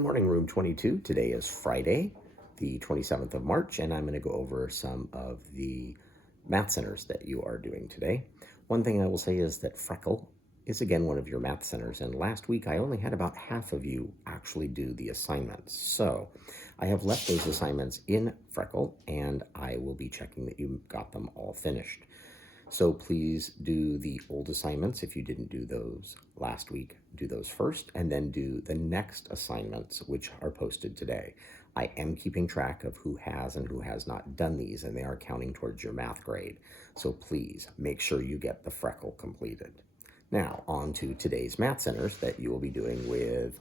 Good morning, Room 22. Today is Friday, the 27th of March, and I'm going to go over some of the math centers that you are doing today. One thing I will say is that Freckle is again one of your math centers, and last week I only had about half of you actually do the assignments. So I have left those assignments in Freckle, and I will be checking that you got them all finished. So please do the old assignments. If you didn't do those last week, do those first, and then do the next assignments, which are posted today. I am keeping track of who has and who has not done these, and they are counting towards your math grade. So please make sure you get the Freckle completed. Now, on to today's math centers that you will be doing with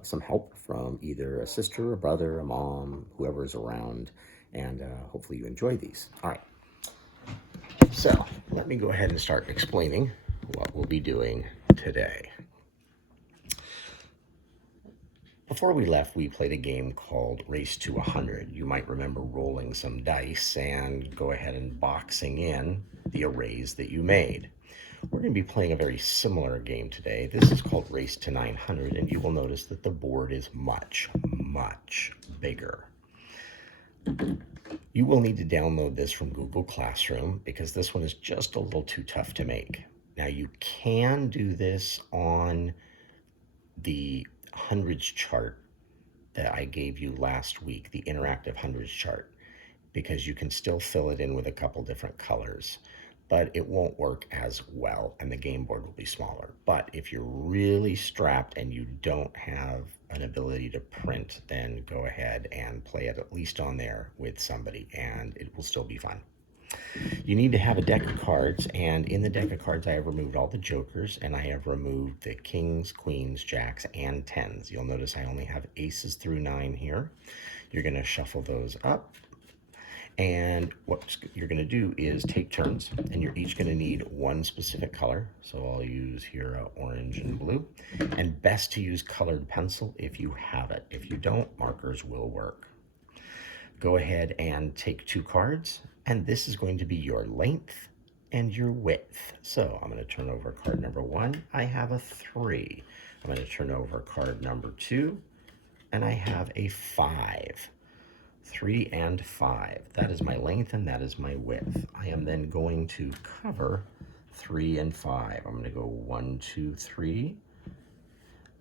some help from either a sister, a brother, a mom, whoever is around, and hopefully you enjoy these. All right. So let me go ahead and start explaining what we'll be doing today. Before we left, we played a game called Race to 100. You might remember rolling some dice and go ahead and boxing in the arrays that you made. We're going to be playing a very similar game today. This is called Race to 900, and you will notice that the board is much, much bigger. You will need to download this from Google Classroom because this one is just a little too tough to make. Now you can do this on the hundreds chart that I gave you last week, the interactive hundreds chart, because you can still fill it in with a couple different colors, but it won't work as well and the game board will be smaller. But if you're really strapped and you don't have an ability to print, then go ahead and play it at least on there with somebody and it will still be fun. You need to have a deck of cards, and in the deck of cards I have removed all the jokers and I have removed the kings, queens, jacks, and tens. You'll notice I only have aces through 9 here. You're going to shuffle those up. And what you're going to do is take turns, and you're each going to need one specific color. So I'll use here orange and blue. And best to use colored pencil if you have it. If you don't, markers will work. Go ahead and take 2 cards, and this is going to be your length and your width. So I'm going to turn over card number 1. I have a 3. I'm going to turn over card number 2, and I have a 5. 3 and 5. That is my length and that is my width. I am then going to cover 3 and 5. I'm going to go 1, 2, 3.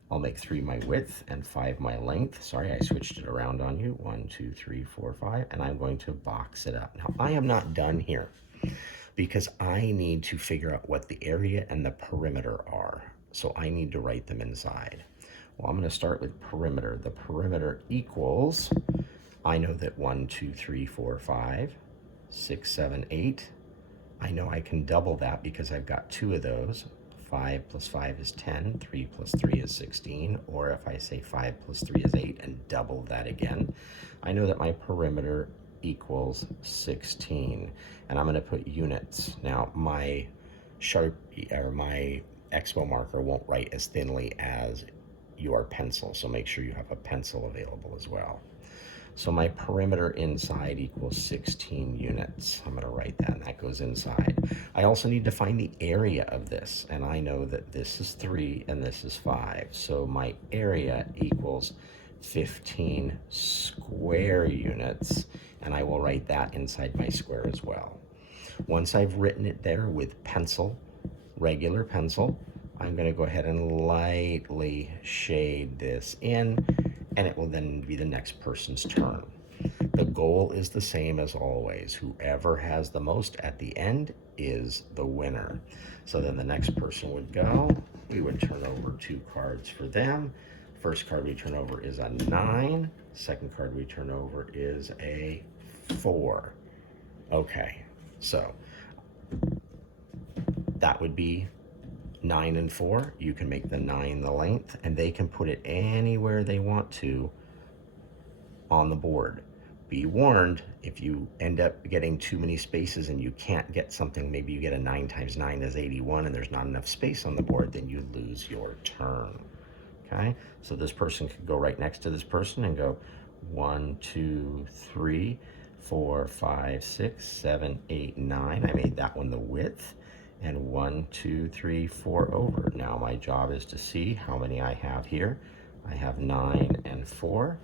I'll make 3 my width and 5 my length. Sorry, I switched it around on you. 1, 2, 3, 4, 5. And I'm going to box it up. Now, I am not done here because I need to figure out what the area and the perimeter are. So I need to write them inside. Well, I'm going to start with perimeter. The perimeter equals, I know that 1, 2, 3, 4, 5, 6, 7, 8. I know I can double that because I've got 2 of those. 5 plus 5 is 10, 3 plus 3 is 16, or if I say 5 plus 3 is 8 and double that again, I know that my perimeter equals 16. And I'm going to put units. Now, my Sharpie or my Expo marker won't write as thinly as your pencil, so make sure you have a pencil available as well. So my perimeter inside equals 16 units. I'm going to write that, and that goes inside. I also need to find the area of this, and I know that this is 3 and this is 5. So my area equals 15 square units, and I will write that inside my square as well. Once I've written it there with pencil, regular pencil, I'm going to go ahead and lightly shade this in, and it will then be the next person's turn. The goal is the same as always. Whoever has the most at the end is the winner. So then the next person would go. We would turn over 2 cards for them. First card we turn over is a 9. Second card we turn over is a 4. Okay, so that would be 9 and 4. You can make the 9 the length, and they can put it anywhere they want to on the board. Be warned, if you end up getting too many spaces and you can't get something, maybe you get a 9 times 9 is 81 and there's not enough space on the board, then you lose your turn. Okay, so this person could go right next to this person and go 1, 2, 3, 4, 5, 6, 7, 8, 9. I made that one the width. And 1, 2, 3, 4 over. Now my job is to see how many I have here. I have 9 and and 4.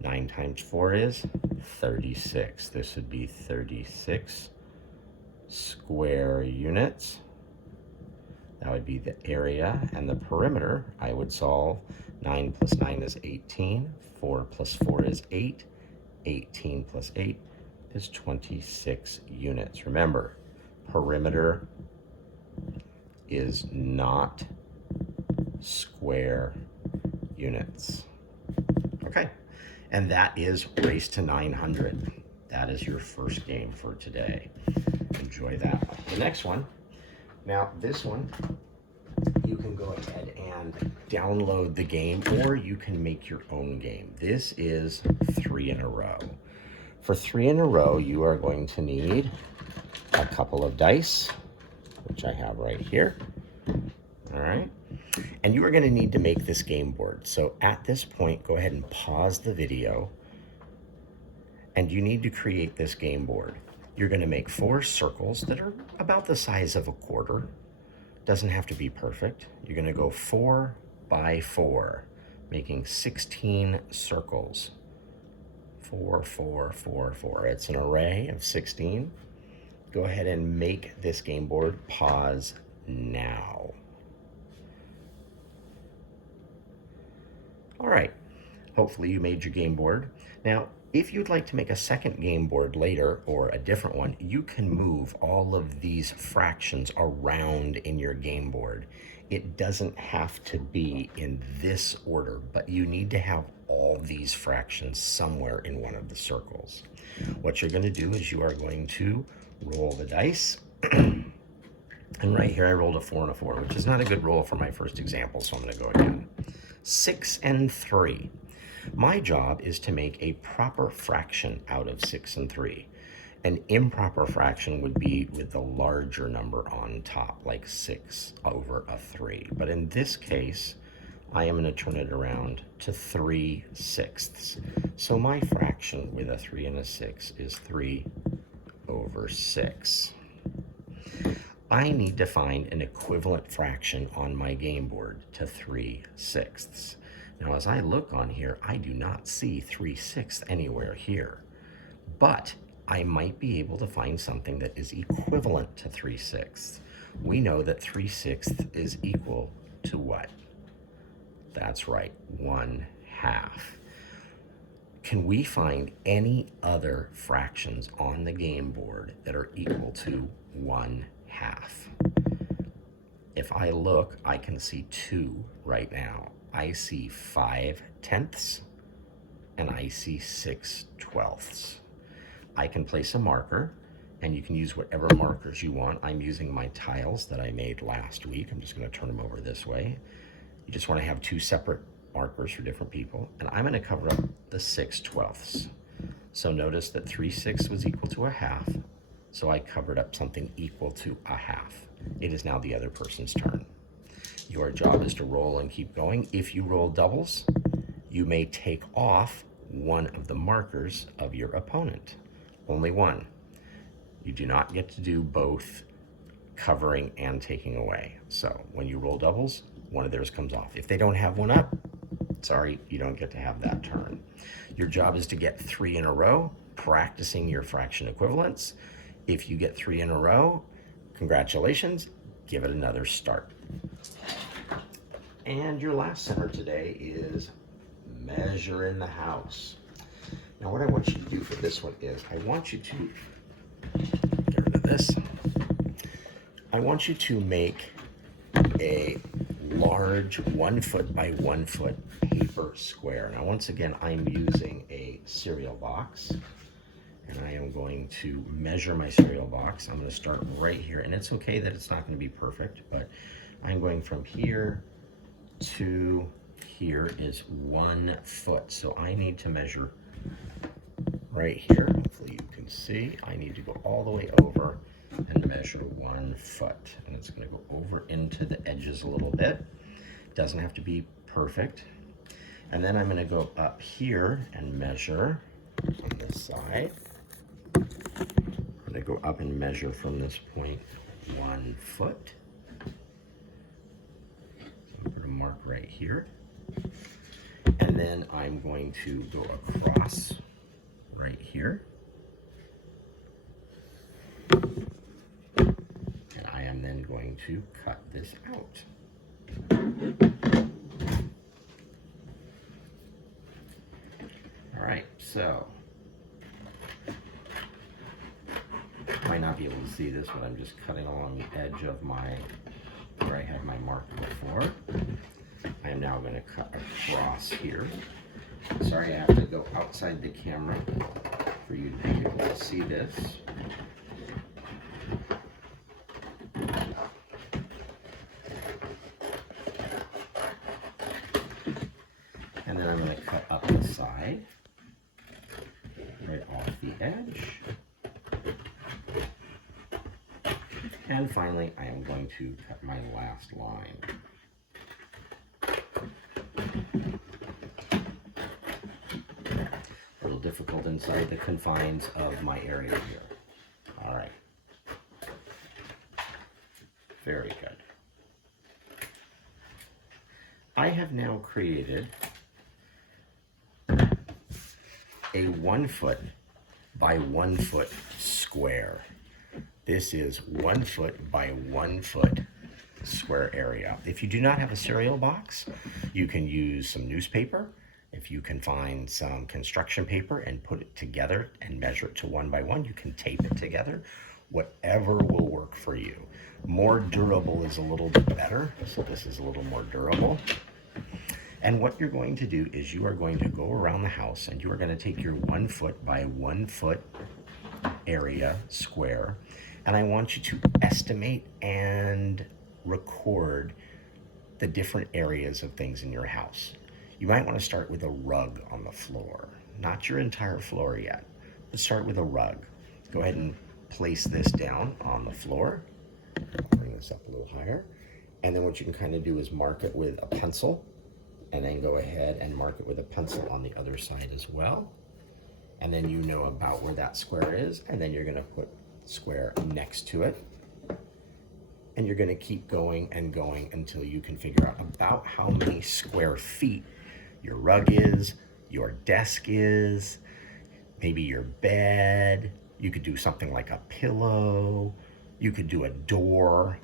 9 times 4 is 36. This would be 36 square units. That would be the area, and the perimeter I would solve. 9 plus 9 is 18. 4 plus 4 is 8. 18 plus 8 is 26 units. Remember, perimeter is not square units. Okay, and that is Race to 900. That is your first game for today. Enjoy that. The next one, now this one, you can go ahead and download the game, or you can make your own game. This is 3 in a row. For 3 in a row, you are going to need a couple of dice, which I have right here. All right. And you are going to need to make this game board. So at this point, go ahead and pause the video, and you need to create this game board. You're going to make 4 circles that are about the size of a quarter. Doesn't have to be perfect. You're going to go 4 by 4, making 16 circles. 4, 4, 4, 4. It's an array of 16. Go ahead and make this game board. Pause now. All right, hopefully you made your game board. Now, if you'd like to make a second game board later, or a different one, you can move all of these fractions around in your game board. It doesn't have to be in this order, but you need to have all these fractions somewhere in one of the circles. What you're going to do is you are going to roll the dice. And right here I rolled a 4 and a 4, which is not a good roll for my first example, so I'm going to go again. 6 and 3. My job is to make a proper fraction out of 6 and 3. An improper fraction would be with the larger number on top, like 6 over a 3. But in this case, I am going to turn it around to 3/6. So my fraction with a 3 and a 6 is 3 over 6. I need to find an equivalent fraction on my game board to 3/6. Now, as I look on here, I do not see 3/6 anywhere here, but I might be able to find something that is equivalent to 3/6. We know that 3/6 is equal to what? That's right, 1/2. Can we find any other fractions on the game board that are equal to 1/2? If I look, I can see 2 right now. I see 5/10 and I see 6/12. I can place a marker, and you can use whatever markers you want. I'm using my tiles that I made last week. I'm just going to turn them over this way. You just want to have 2 separate markers for different people, and I'm going to cover up the 6/12. So notice that 3/6 was equal to 1/2, so I covered up something equal to 1/2. It is now the other person's turn. Your job is to roll and keep going. If you roll doubles, you may take off one of the markers of your opponent. Only one. You do not get to do both covering and taking away. So when you roll doubles, one of theirs comes off. If they don't have one up, sorry, you don't get to have that turn. Your job is to get 3 in a row, practicing your fraction equivalents. If you get 3 in a row, congratulations, give it another start. And your last center today is measure in the house. Now what I want you to do for this one is, I want you to, get rid of this. I want you to make a large 1 foot by 1 foot paper square. Now once again, I'm using a cereal box, and I am going to measure my cereal box. I'm going to start right here, and it's okay that it's not going to be perfect, but I'm going from here to here is 1 foot. So I need to measure right here. Hopefully you can see. I need to go all the way over and measure 1 foot. And it's going to go over into the edges a little bit. Doesn't have to be perfect. And then I'm going to go up here and measure on this side. I'm going to go up and measure from this point 1 foot. So I'm going to mark right here. And then I'm going to go across right here. And I am then going to cut this out. All right, so might not be able to see this, but I'm just cutting along the edge of my, where I had my mark before. I am now going to cut across here. Sorry, I have to go outside the camera for you to be able to see this. And then I'm going to cut up the side, right off the edge. And finally, I am going to cut my last line. A little difficult inside the confines of my area here. All right. Very good. I have now created a 1 foot by 1 foot square. This is 1 foot by 1 foot square area. If you do not have a cereal box, you can use some newspaper. If you can find some construction paper and put it together and measure it to 1 by 1, you can tape it together. Whatever will work for you. More durable is a little bit better, so this is a little more durable. And what you're going to do is you are going to go around the house and you are going to take your 1 foot by 1 foot area square, and I want you to estimate and record the different areas of things in your house. You might want to start with a rug on the floor, not your entire floor yet, but start with a rug. Go ahead and place this down on the floor. I'll bring this up a little higher. And then what you can kind of do is mark it with a pencil, and then go ahead and mark it with a pencil on the other side as well. And then you know about where that square is, and then you're going to put square next to it. And you're going to keep going and going until you can figure out about how many square feet your rug is, your desk is, maybe your bed. You could do something like a pillow. You could do a door.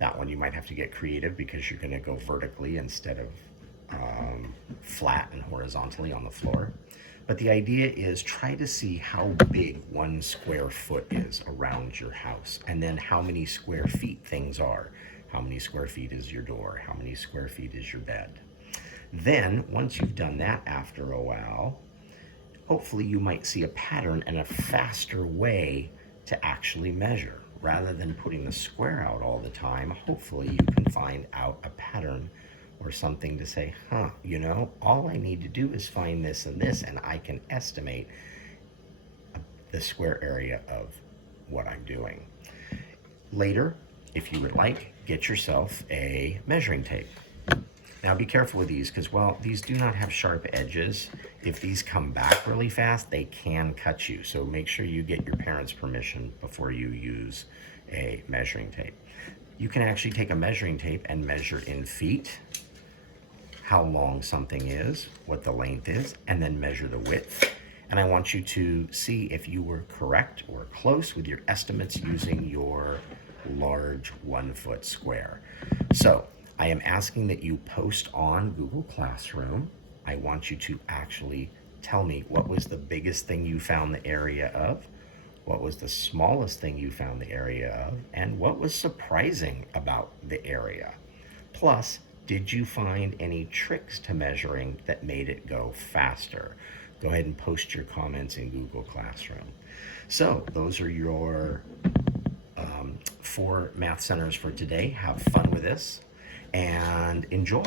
That one you might have to get creative because you're going to go vertically instead of flat and horizontally on the floor. But the idea is try to see how big 1 square foot is around your house, and then how many square feet things are. How many square feet is your door? How many square feet is your bed? Then, once you've done that after a while, hopefully you might see a pattern and a faster way to actually measure. Rather than putting the square out all the time, hopefully you can find out a pattern or something to say, you know, all I need to do is find this and this, and I can estimate the square area of what I'm doing. Later, if you would like, get yourself a measuring tape. Now be careful with these because, well, these do not have sharp edges. If these come back really fast, they can cut you. So make sure you get your parents' permission before you use a measuring tape. You can actually take a measuring tape and measure in feet how long something is, what the length is, and then measure the width. And I want you to see if you were correct or close with your estimates using your large 1 foot square. So I am asking that you post on Google Classroom. I want you to actually tell me what was the biggest thing you found the area of, what was the smallest thing you found the area of, and what was surprising about the area. Plus, did you find any tricks to measuring that made it go faster? Go ahead and post your comments in Google Classroom. So those are your 4 math centers for today. Have fun with this and enjoy.